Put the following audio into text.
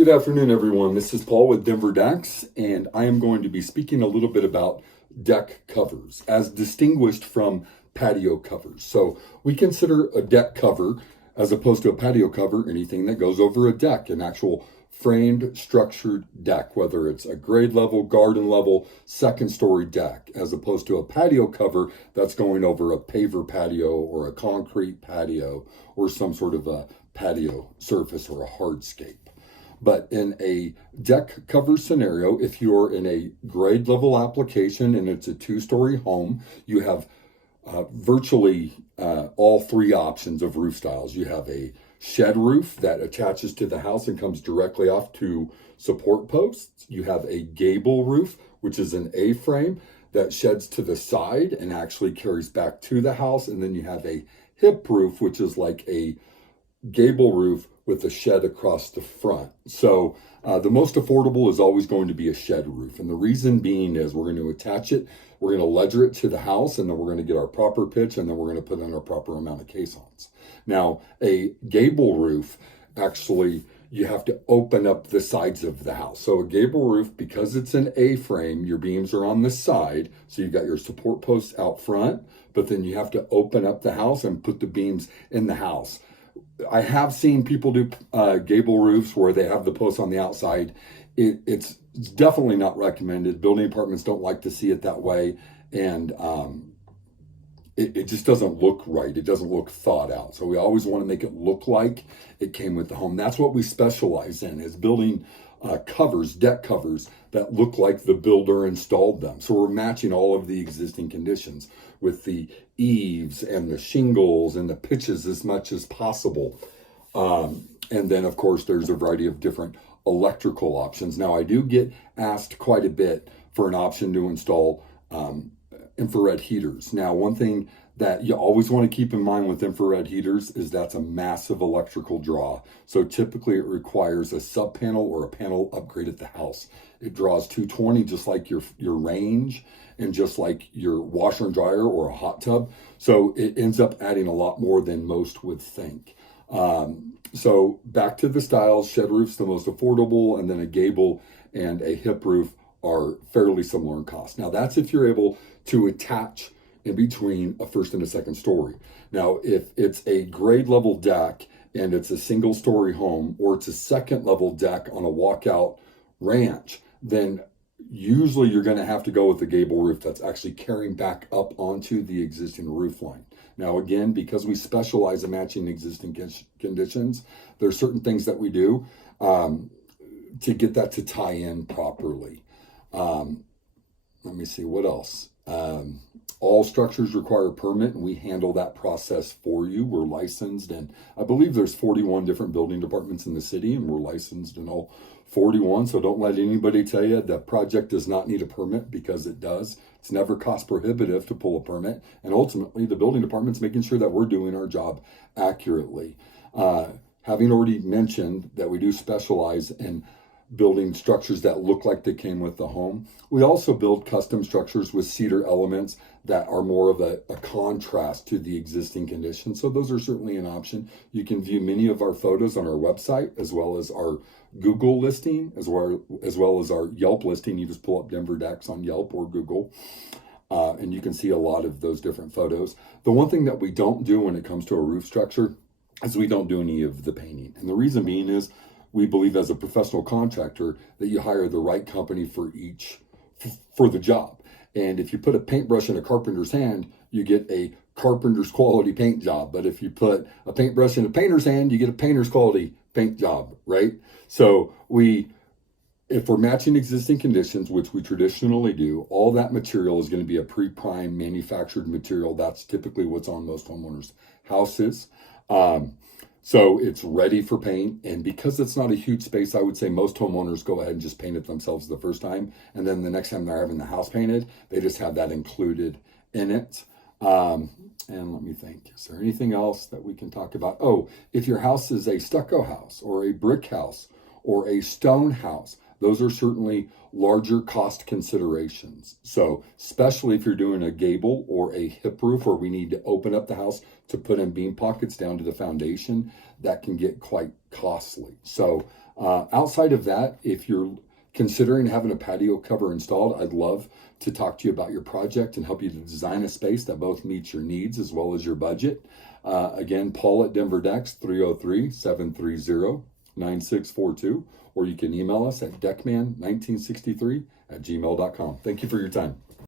Good afternoon, everyone. This is Paul with Denver Decks, and I am going to be speaking a little bit about deck covers as distinguished from patio covers. So we consider a deck cover, as opposed to a patio cover, anything that goes over a deck, an actual framed structured deck, whether it's a grade level, garden level, second story deck, as opposed to a patio cover that's going over a paver patio or a concrete patio or some sort of a patio surface or a hardscape. But in a deck cover scenario, if you're in a grade level application and it's a two-story home, you have virtually all three options of roof styles. You have a shed roof that attaches to the house and comes directly off to support posts. You have a gable roof, which is an A-frame that sheds to the side and actually carries back to the house. And then you have a hip roof, which is like a gable roof with a shed across the front. So the most affordable is always going to be a shed roof. And the reason being is we're going to attach it, we're going to ledger it to the house, and then we're going to get our proper pitch, and then we're going to put in our proper amount of caissons. Now, a gable roof, actually, you have to open up the sides of the house. So a gable roof, because it's an A-frame, your beams are on the side. So you've got your support posts out front, but then you have to open up the house and put the beams in the house. I have seen people do gable roofs where they have the posts on the outside. It's definitely not recommended. Building departments don't like to see it that way, and it just doesn't look right. It doesn't look thought out. So we always want to make it look like it came with the home. That's what we specialize in, is building covers, deck covers that look like the builder installed them. So we're matching all of the existing conditions with the eaves and the shingles and the pitches as much as possible. And then, of course, there's a variety of different electrical options. Now, I do get asked quite a bit for an option to install infrared heaters. Now, one thing that you always want to keep in mind with infrared heaters is that's a massive electrical draw. So typically it requires a sub panel or a panel upgrade at the house. It draws 220 just like your range and just like your washer and dryer or a hot tub. So it ends up adding a lot more than most would think. So back to the styles, shed roof's the most affordable, and then a gable and a hip roof are fairly similar in cost. Now that's if you're able to attach in between a first and a second story. Now, if it's a grade level deck and it's a single story home, or it's a second level deck on a walkout ranch, then usually you're going to have to go with the gable roof that's actually carrying back up onto the existing roof line. Now, again, because we specialize in matching existing conditions, there are certain things that we do to get that to tie in properly. Let me see, what else? All structures require a permit, and we handle that process for you. We're licensed, and I believe there's 41 different building departments in the city, and we're licensed in all 41. So don't let anybody tell you the project does not need a permit, because it does. It's never cost prohibitive to pull a permit, and ultimately the building department's making sure that we're doing our job accurately. Having already mentioned that we do specialize in building structures that look like they came with the home, we also build custom structures with cedar elements that are more of a contrast to the existing conditions. So those are certainly an option. You can view many of our photos on our website, as well as our Google listing, as well as our Yelp listing. You just pull up Denver Decks on Yelp or Google, and you can see a lot of those different photos. The one thing that we don't do when it comes to a roof structure is we don't do any of the painting. And the reason being is we believe, as a professional contractor, that you hire the right company for the job. And if you put a paintbrush in a carpenter's hand, you get a carpenter's quality paint job. But if you put a paintbrush in a painter's hand, you get a painter's quality paint job, right? So if we're matching existing conditions, which we traditionally do, all that material is going to be a pre-prime manufactured material. That's typically what's on most homeowners' houses. So it's ready for paint. And because it's not a huge space, I would say most homeowners go ahead and just paint it themselves the first time. And then the next time they're having the house painted, they just have that included in it. And let me think, is there anything else that we can talk about? Oh, if your house is a stucco house or a brick house or a stone house, those are certainly larger cost considerations. So especially if you're doing a gable or a hip roof where we need to open up the house to put in beam pockets down to the foundation, that can get quite costly. So Outside of that, if you're considering having a patio cover installed, I'd love to talk to you about your project and help you to design a space that both meets your needs as well as your budget. Again, Paul at Denver Decks, 303-730-9642, or you can email us at deckman1963@gmail.com. Thank you for your time.